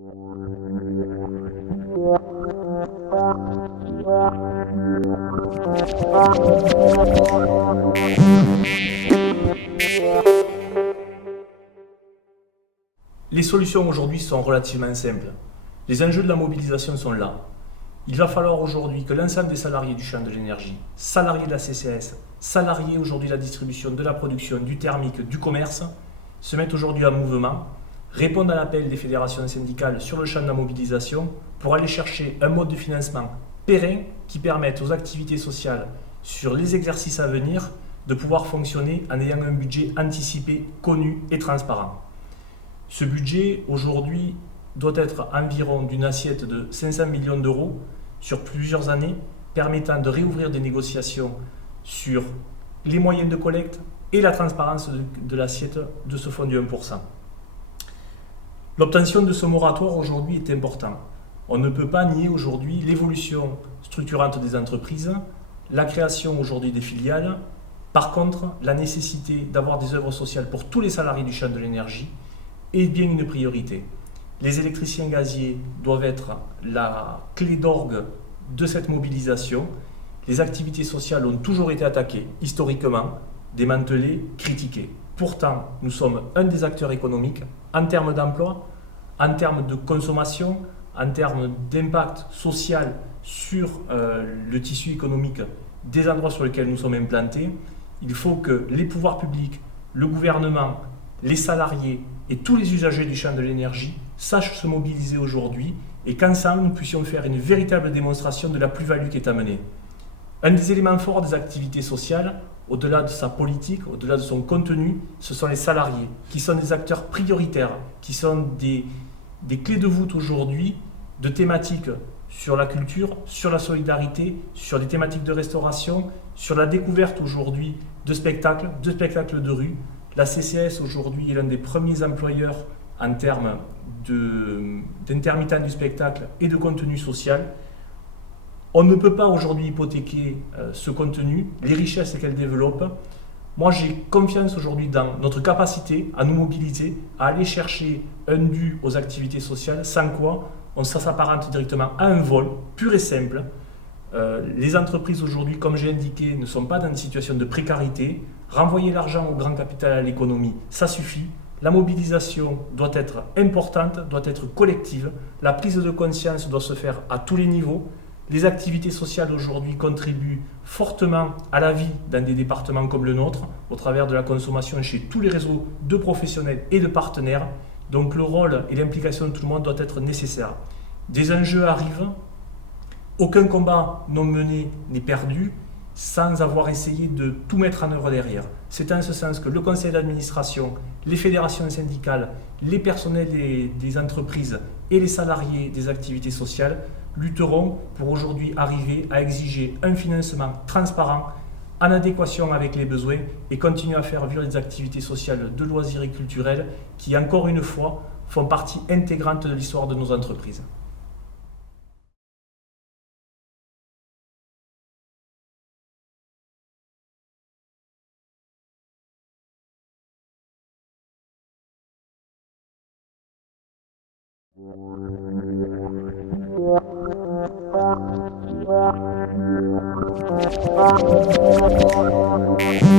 Les solutions aujourd'hui sont relativement simples. Les enjeux de la mobilisation sont là. Il va falloir aujourd'hui que l'ensemble des salariés du champ de l'énergie, salariés de la CCAS, salariés aujourd'hui de la distribution, de la production, du thermique, du commerce, se mettent aujourd'hui en mouvement, répondent à l'appel des fédérations syndicales sur le champ de la mobilisation pour aller chercher un mode de financement pérenne qui permette aux activités sociales sur les exercices à venir de pouvoir fonctionner en ayant un budget anticipé, connu et transparent. Ce budget aujourd'hui doit être environ d'une assiette de 500 millions d'euros sur plusieurs années, permettant de réouvrir des négociations sur les moyens de collecte et la transparence de l'assiette de ce fonds du 1%. L'obtention de ce moratoire aujourd'hui est importante. On ne peut pas nier aujourd'hui l'évolution structurante des entreprises, la création aujourd'hui des filiales. Par contre, la nécessité d'avoir des œuvres sociales pour tous les salariés du champ de l'énergie est bien une priorité. Les électriciens gaziers doivent être la clé d'orgue de cette mobilisation. Les activités sociales ont toujours été attaquées, historiquement, démantelées, critiquées. Pourtant, nous sommes un des acteurs économiques en termes d'emploi, en termes de consommation, en termes d'impact social sur le tissu économique des endroits sur lesquels nous sommes implantés. Il faut que les pouvoirs publics, le gouvernement, les salariés et tous les usagers du champ de l'énergie sachent se mobiliser aujourd'hui et qu'ensemble nous puissions faire une véritable démonstration de la plus-value qui est amenée. Un des éléments forts des activités sociales, au-delà de sa politique, au-delà de son contenu, ce sont les salariés, qui sont des acteurs prioritaires, qui sont des clés de voûte aujourd'hui de thématiques sur la culture, sur la solidarité, sur des thématiques de restauration, sur la découverte aujourd'hui de spectacles de rue. La CCAS aujourd'hui est l'un des premiers employeurs en termes d'intermittents du spectacle et de contenu social. On ne peut pas aujourd'hui hypothéquer ce contenu, les richesses qu'elle développe. Moi, j'ai confiance aujourd'hui dans notre capacité à nous mobiliser, à aller chercher un dû aux activités sociales, sans quoi ça s'apparente directement à un vol pur et simple. Les entreprises aujourd'hui, comme j'ai indiqué, ne sont pas dans une situation de précarité. Renvoyer l'argent au grand capital, à l'économie, ça suffit. La mobilisation doit être importante, doit être collective. La prise de conscience doit se faire à tous les niveaux. Les activités sociales aujourd'hui contribuent fortement à la vie dans des départements comme le nôtre, au travers de la consommation chez tous les réseaux de professionnels et de partenaires. Donc le rôle et l'implication de tout le monde doit être nécessaire. Des enjeux arrivent. Aucun combat non mené n'est perdu sans avoir essayé de tout mettre en œuvre derrière. C'est en ce sens que le conseil d'administration, les fédérations syndicales, les personnels des entreprises et les salariés des activités sociales lutteront pour aujourd'hui arriver à exiger un financement transparent, en adéquation avec les besoins et continuer à faire vivre les activités sociales de loisirs et culturels qui, encore une fois, font partie intégrante de l'histoire de nos entreprises. Thank you.